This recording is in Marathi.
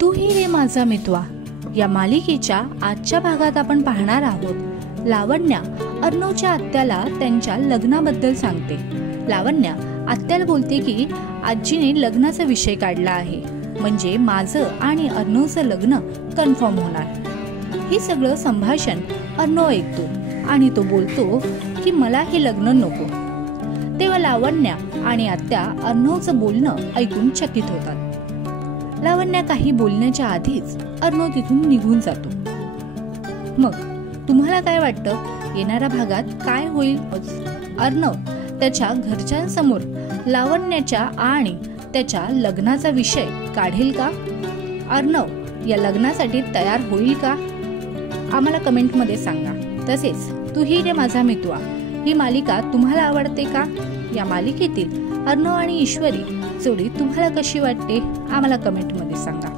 तू ही रे माझा मितवा या मालिकेच्या आजच्या भागात आपण पाहणार आहोत लावण्या अर्णवच्या आत्याला त्यांच्या लग्नाबद्दल सांगते। लावण्या आत्याला बोलते की आजीने लग्नाचा विषय काढला आहे, म्हणजे माझं आणि अर्णवचं लग्न कन्फर्म होणार। हे सगळं संभाषण अर्णव ऐकतो आणि तो बोलतो की मला हे लग्न नको। तेव्हा लावण्या आणि आत्या अर्णवचं बोलणं ऐकून चकित होतात। लावण्या काही बोलण्याच्या आधीच अर्णव तिथून निघून जातो। मग तुम्हाला काय वाटतं, येणाऱ्या भागात काय होईल? अर्णव त्याच्या घरच्यांसमोर लावण्याच्या आणि त्याच्या लग्नाचा विषय काढेल का? अर्णव या लग्नासाठी तयार होईल का? आम्हाला कमेंटमध्ये सांगा। तसेच तू ही रे माझा मितवा ही मालिका तुम्हाला आवडते का? या मालिकेतील अर्णव आणि ईश्वरी जोडी तुम्हाला कशी वाटते आम्हाला कमेंटमध्ये सांगा।